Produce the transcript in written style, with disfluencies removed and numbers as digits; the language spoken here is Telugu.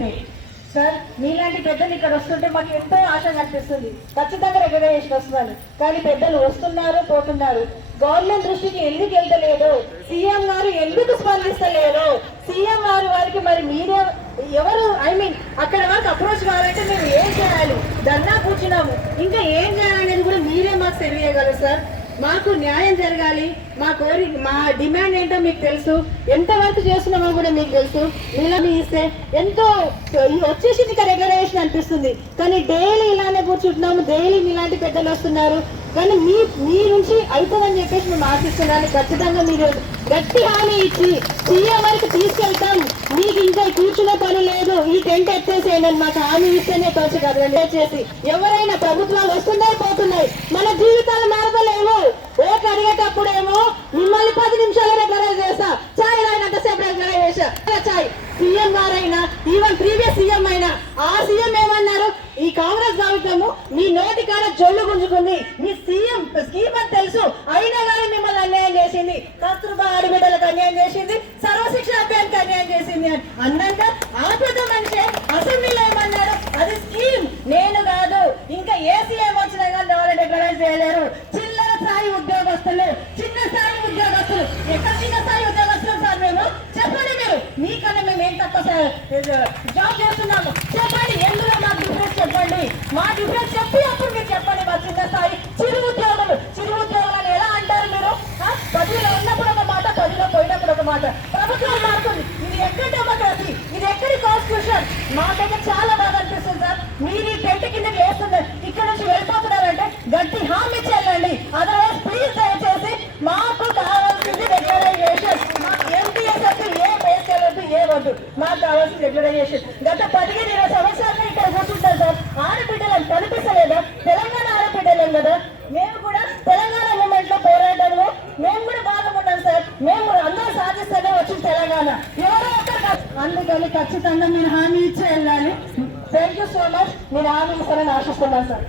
సార్ మీలాంటి పెద్దలు ఇక్కడ వస్తుంటే మాకు ఎంతో ఆశ కనిపిస్తుంది. ఖచ్చితంగా రెగ్యులేషన్ వస్తున్నారు, కానీ పెద్దలు వస్తున్నారు పోతున్నారు. గవర్నమెంట్ దృష్టికి ఎందుకు వెళ్తలేదు? సీఎం గారు ఎందుకు స్పందిస్తలేరు? సీఎం గారు వారికి మరి మీరే ఎవరు అక్కడ వరకు అప్రోచ్ కావాలంటే మేము ఏం చేయాలి? ధర్నా కూర్చున్నాము, ఇంకా ఏం చేయాలనేది కూడా మీరే మాకు తెలియగలరు సార్. మాకు న్యాయం జరగాలి. మా డిమాండ్ ఏంటో మీకు తెలుసు, ఎంతవరకు చేస్తున్నామో కూడా మీకు తెలుసు. మీలో ఇస్తే ఎంతో వచ్చేసింది ఇక రెగ్యులేషన్ అనిపిస్తుంది, కానీ డైలీ ఇలానే కూర్చుంటున్నాము. డైలీ మీలాంటి పెద్దలు వస్తున్నారు, కానీ మీ నుంచి అవుతుందని చెప్పేసి మేము ఆశిస్తున్నాను. ఖచ్చితంగా మీరు గట్టి హామీ ఇచ్చి సీఎం వరకు తీసుకెళ్తాం, మీకు ఇంకా కూర్చునే పని లేదు, ఈ టెంట్ ఎత్తేసేయండి మాకు హామీ ఇస్తేనే తోచి కదలండి చేసి. ఎవరైనా ప్రభుత్వాలు వస్తున్నాయి పోతున్నాయి, మన జీవితాలు మారలేవు. ఓటు అడిగేటప్పుడేమో మిమ్మల్ని 10 నిమిషాలు రెగ్యులైజ్ చేస్తా, చాయ్ రాయినంతసేపు రెగ్యులైజ్ చేసా చాయ్. సీఎం గారైనా ఈవెన్ ప్రీవియస్ సీఎం అయినా ఆ సీఎం ఏమన్నారు? ఈ కాంగ్రెస్ ప్రభుత్వము మీ నోటి కాడ జొల్లు గుంజుకుంది, మీ సీఎం స్కీమ్ అని తెలుసు, అయినా కానీ మిమ్మల్ని అన్యాయం చేసింది. కస్తూర్బా ఆడబిడ్డలకు అన్యాయం చేసింది, సర్వశిక్ష అభియాన్కి అన్యాయం చేసింది అని అన్నాక ఆ పెద్ద మనిషి అసెంబ్లీలో ఏమన్నాడు? అది స్కీమ్, నేను కాదు. ఇంకా ఏ సీఎం వచ్చినా కానీ వాళ్ళని రెగ్యులైజ్ చేయలేరు. చిల్లర స్థాయి ఉద్యోగస్తులు, చిన్న స్థాయి ఉద్యోగస్తులు, ఎక్కడ చిన్న స్థాయి ఉద్యోగస్తులు సార్? మేము చెప్పండి, మీరు మీకన్నా మేము ఏం తక్కువ జాబ్ చేస్తున్నాము చెప్పండి. ఎందులో మాకు డిఫరెన్స్ చెప్పండి, మా డిఫరెన్స్ చెప్పి అప్పుడు మీరు చెప్పండి. మా చిన్న స్థాయి చిరు ఉద్యోగులు ఎలా అంటారు మీరు? 10లో ఉన్నప్పుడు ఒక మాట, 10లో పోయినప్పుడు ఒక మాట. ప్రభుత్వం మారుతుంది, ఇది ఎక్కడ డెమోక్రసీ, ఇది ఎక్కడి కాన్స్టిట్యూషన్? మాకైతే చాలా బాగా అనిపిస్తుంది సార్. మీరు ఈ టెంట్ కిందకి వేస్తుంది, ఇక్కడ నుంచి వెళ్ళిపోతున్నారంటే గట్టి హామీ చెల్లండి. అదర్వైజ్ ప్లీజ్ దయచేసి మాకు కావాల్సింది రెగ్యులరైజేషన్. మాకు ఎంపీఎస్ అంటే ఏ బేస్ చేయలేదు, ఏ వద్దు, మాకు కావాల్సింది రెగ్యులరైజేషన్. గత 15-20 సంవత్సరాలుగా ఇక్కడ కూర్చుంటారు సార్. ఆడబిడ్డలను కనిపిస్తలేదా? తెలంగాణ ఆడబిడ్డలేం కదా, మేము కూడా తెలంగాణ మూమెంట్ లో పోరాటంలో మేము కూడా భాగమున్నాం సార్. మేము అందరూ సాధిస్తేనే వచ్చింది తెలంగాణ, ఎవరో ఒకరు. అందుకని ఖచ్చితంగా మీరు హామీ ఇచ్చి వెళ్ళాలి. Thank you so much. మీరు హామీ ఇస్తారని ఆశిస్తున్నాను సార్.